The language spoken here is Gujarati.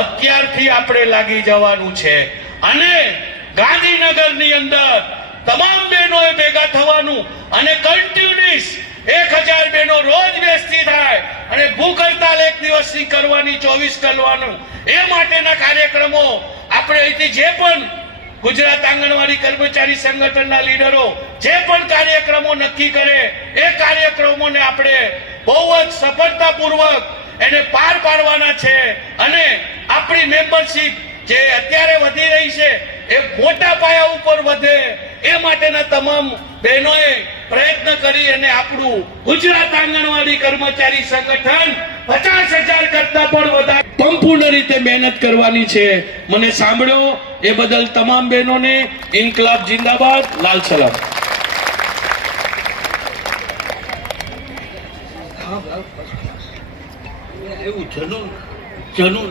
અત્યારથી આપણે લાગી જવાનું છે. અને ગાંધીનગરની અંદર તમામ બહેનોએ ભેગા થવાનું અને કન્ટિન્યુઅસ એક હજાર બહેનો રોજ બેસતી થાય અને ભૂખ હડતાલ એક દિવસની કરવાની, ચોવીસ કરવાનું. એ માટેના કાર્યક્રમો આપણે અહીંથી જે પણ ગુજરાત આંગણવાડી કર્મચારી સંગઠનના લીડરો જે પણ કાર્યક્રમો નક્કી કરે, એ કાર્યક્રમોને આપણે બહુ જ સફળતાપૂર્વક એને પાર પાડવાના છે. અને આપણી મેમ્બરશીપ જે અત્યારે વધી રહી છે, એ મોટા પાયા ઉપર વધે. એ માટેના તમામ બહેનોએ પ્રયત્ન કરી અને આપણું ગુજરાત આંગણવાડી કર્મચારી સંગઠન પચાસ હજાર કરતા પણ વધારે સંપૂર્ણ રીતે મહેનત કરવાની છે. મને સાંભળ્યો, એ બદલ તમામ બહેનોને ઇન્કલાબ જિંદાબાદ, લાલ સલામ. એવું જનુ જનૂન